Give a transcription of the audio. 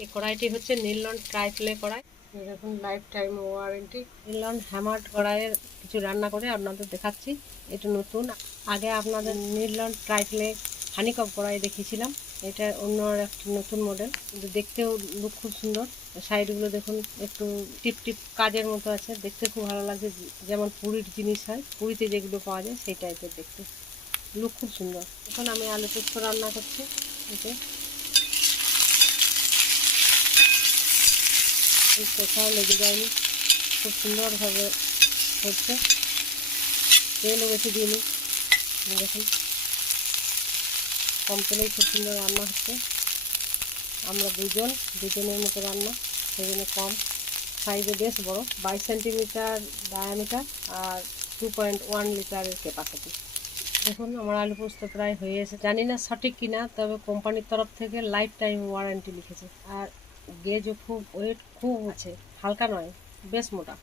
এই কড়াইটি হচ্ছে নীলন ট্রাইফ্লে কড়াই, দেখুন লাইফ টাইম ওয়ারেন্টি। নীলন হ্যামার্ড কড়াইয়ের কিছু রান্না করে আপনাদের দেখাচ্ছি। এটা নতুন, আগে আপনাদের নীলন ট্রাইফ্লে হানিকম কড়াই দেখিয়েছিলাম। এটা অন্য একটি নতুন মডেল, কিন্তু দেখতেও লুক খুব সুন্দর। সাইডগুলো দেখুন একটু টিপ টিপ কাজের মতো আছে, দেখতে খুব ভালো লাগছে। যেমন পুরীর জিনিস হয়, পুরীতে যেগুলো পাওয়া যায় সেই টাইপের দেখতে, লুক খুব সুন্দর। এখন আমি আলু পোস্ত রান্না করছি। এতে কোথাও লেগে যায়নি, খুব সুন্দরভাবে হচ্ছে। তেলও বেশি দিইনি, দেখুন কম তেলেই খুব সুন্দর রান্না হচ্ছে। আমরা দুজনের মতো রান্না, সেই জন্য কম। সাইজে বেশ বড়, 22 সেন্টিমিটার ডায়ামিটার আর 2.1 লিটারের ক্যাপাসিটি। দেখুন আমার আলু পোস্ত প্রায় হয়ে এসে, জানি না সঠিক কিনা, তবে কোম্পানির তরফ থেকে লাইফ টাইম ওয়ারেন্টি লিখেছে। আর গেজও খুব, ওয়েট খুব আছে, হালকা নয়, বেশ মোটা।